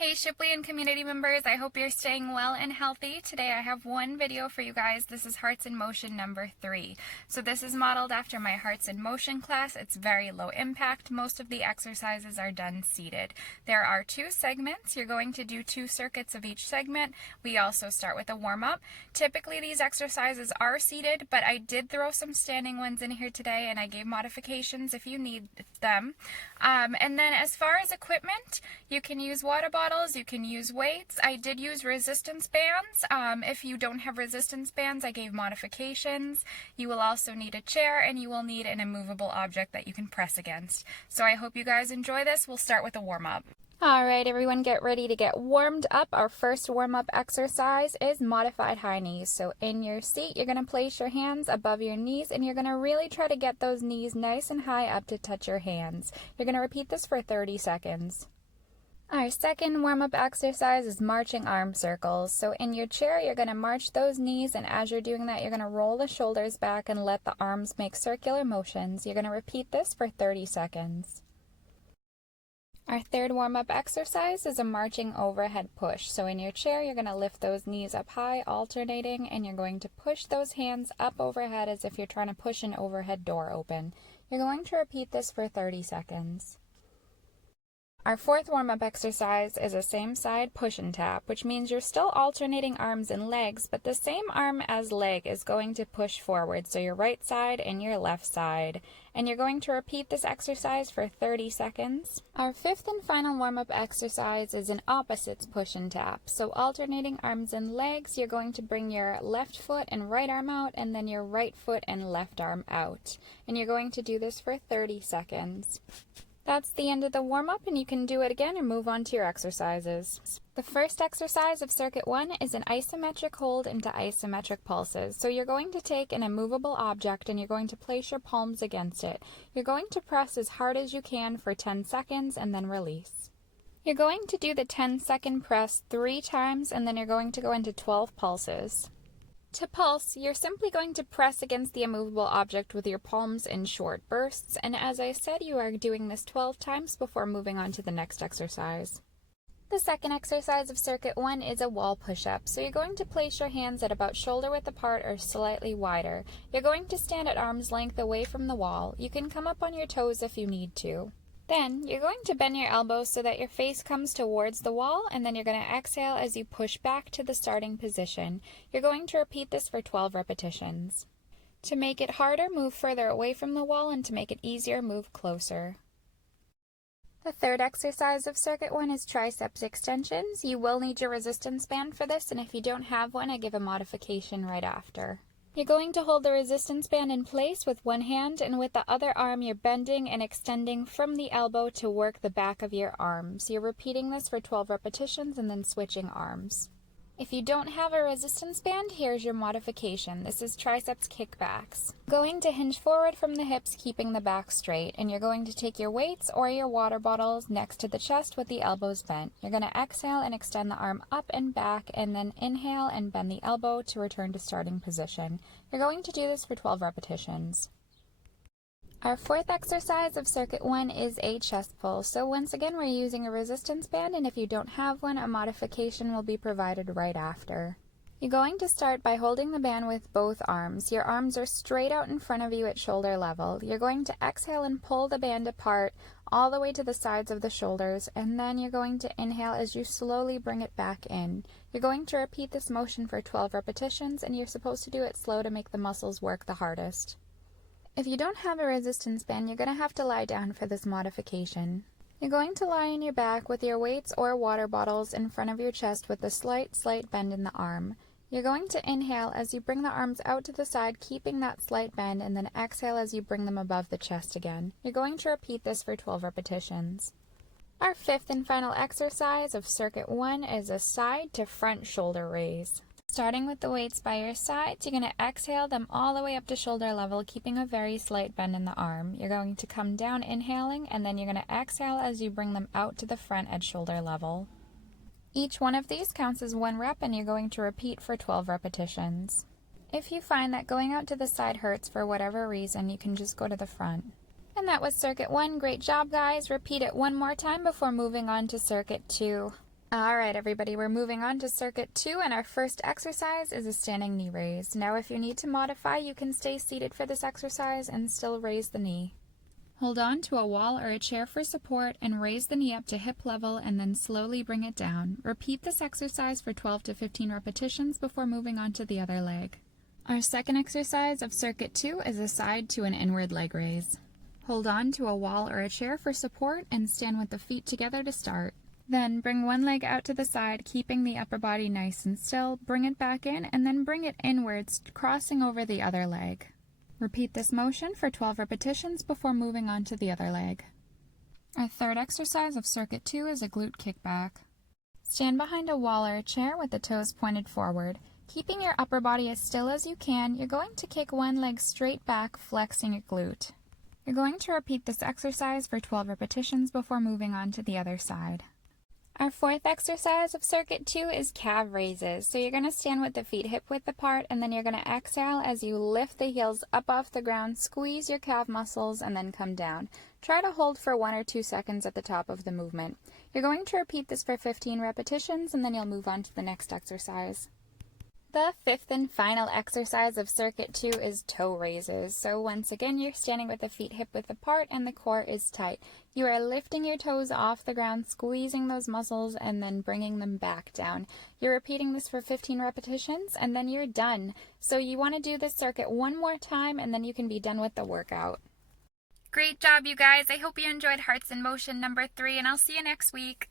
Hey Shipley and community members, I hope you're staying well and healthy. Today I have one video for you guys. This is Hearts in Motion number 3. So this is modeled after my Hearts in Motion class. It's very low impact. Most of the exercises are done seated. There are 2 segments. You're going to do 2 circuits of each segment. We also start with a warm-up. Typically these exercises are seated, but I did throw some standing ones in here today and I gave modifications if you need them. And then as far as equipment, you can use water bottles, you can use weights. I did use resistance bands. If you don't have resistance bands, I gave modifications. You will also need a chair and you will need an immovable object that you can press against. So I hope you guys enjoy this. We'll start with a warm-up. Alright, everyone get ready to get warmed up. Our first warm-up exercise is modified high knees. So in your seat, you're going to place your hands above your knees and you're going to really try to get those knees nice and high up to touch your hands. You're going to repeat this for 30 seconds. Our second warm-up exercise is marching arm circles. So in your chair, you're going to march those knees, and as you're doing that, you're going to roll the shoulders back and let the arms make circular motions. You're going to repeat this for 30 seconds. Our third warm-up exercise is a marching overhead push. So in your chair, you're going to lift those knees up high, alternating, and you're going to push those hands up overhead as if you're trying to push an overhead door open. You're going to repeat this for 30 seconds. Our fourth warm-up exercise is a same side push and tap, which means you're still alternating arms and legs, but the same arm as leg is going to push forward, so your right side and your left side. And you're going to repeat this exercise for 30 seconds. Our fifth and final warm-up exercise is an opposites push and tap. So alternating arms and legs, you're going to bring your left foot and right arm out, and then your right foot and left arm out. And you're going to do this for 30 seconds. That's the end of the warm-up, and you can do it again and move on to your exercises. The first exercise of Circuit 1 is an isometric hold into isometric pulses. So you're going to take an immovable object and you're going to place your palms against it. You're going to press as hard as you can for 10 seconds and then release. You're going to do the 10-second press 3 times, and then you're going to go into 12 pulses. To pulse, you're simply going to press against the immovable object with your palms in short bursts, and as I said, you are doing this 12 times before moving on to the next exercise. The second exercise of Circuit 1 is a wall push-up. So you're going to place your hands at about shoulder width apart or slightly wider. You're going to stand at arm's length away from the wall. You can come up on your toes if you need to. Then, you're going to bend your elbows so that your face comes towards the wall, and then you're going to exhale as you push back to the starting position. You're going to repeat this for 12 repetitions. To make it harder, move further away from the wall, and to make it easier, move closer. The third exercise of Circuit 1 is triceps extensions. You will need your resistance band for this, and if you don't have one, I give a modification right after. You're going to hold the resistance band in place with one hand, and with the other arm you're bending and extending from the elbow to work the back of your arms. You're repeating this for 12 repetitions and then switching arms. If you don't have a resistance band, here's your modification. This is triceps kickbacks. Going to hinge forward from the hips, keeping the back straight, and you're going to take your weights or your water bottles next to the chest with the elbows bent. You're going to exhale and extend the arm up and back, and then inhale and bend the elbow to return to starting position. You're going to do this for 12 repetitions. Our fourth exercise of Circuit 1 is a chest pull. So once again, we're using a resistance band, and if you don't have one, a modification will be provided right after. You're going to start by holding the band with both arms. Your arms are straight out in front of you at shoulder level. You're going to exhale and pull the band apart all the way to the sides of the shoulders, and then you're going to inhale as you slowly bring it back in. You're going to repeat this motion for 12 repetitions, and you're supposed to do it slow to make the muscles work the hardest. If you don't have a resistance band, you're going to have to lie down for this modification. You're going to lie on your back with your weights or water bottles in front of your chest with a slight bend in the arm. You're going to inhale as you bring the arms out to the side, keeping that slight bend, and then exhale as you bring them above the chest again. You're going to repeat this for 12 repetitions. Our fifth and final exercise of Circuit 1 is a side to front shoulder raise. Starting with the weights by your sides, you're going to exhale them all the way up to shoulder level, keeping a very slight bend in the arm. You're going to come down inhaling, and then you're going to exhale as you bring them out to the front at shoulder level. Each one of these counts as 1 rep, and you're going to repeat for 12 repetitions. If you find that going out to the side hurts for whatever reason, you can just go to the front. And that was Circuit 1. Great job, guys. Repeat it one more time before moving on to Circuit 2. Alright everybody, we're moving on to circuit 2, and our first exercise is a standing knee raise. Now if you need to modify, you can stay seated for this exercise and still raise the knee. Hold on to a wall or a chair for support and raise the knee up to hip level and then slowly bring it down. Repeat this exercise for 12 to 15 repetitions before moving on to the other leg. Our second exercise of circuit 2 is a side to an inward leg raise. Hold on to a wall or a chair for support and stand with the feet together to start. Then bring one leg out to the side, keeping the upper body nice and still, bring it back in, and then bring it inwards, crossing over the other leg. Repeat this motion for 12 repetitions before moving on to the other leg. Our third exercise of circuit 2 is a glute kickback. Stand behind a wall or a chair with the toes pointed forward. Keeping your upper body as still as you can, you're going to kick one leg straight back, flexing your glute. You're going to repeat this exercise for 12 repetitions before moving on to the other side. Our fourth exercise of circuit 2 is calf raises. So you're going to stand with the feet hip width apart, and then you're going to exhale as you lift the heels up off the ground, squeeze your calf muscles, and then come down. Try to hold for 1 or 2 seconds at the top of the movement. You're going to repeat this for 15 repetitions, and then you'll move on to the next exercise. The fifth and final exercise of circuit 2 is toe raises. So once again, you're standing with the feet hip width apart and the core is tight. You are lifting your toes off the ground, squeezing those muscles, and then bringing them back down. You're repeating this for 15 repetitions, and then you're done. So you want to do this circuit one more time, and then you can be done with the workout. Great job, you guys. I hope you enjoyed Hearts in Motion number 3, and I'll see you next week.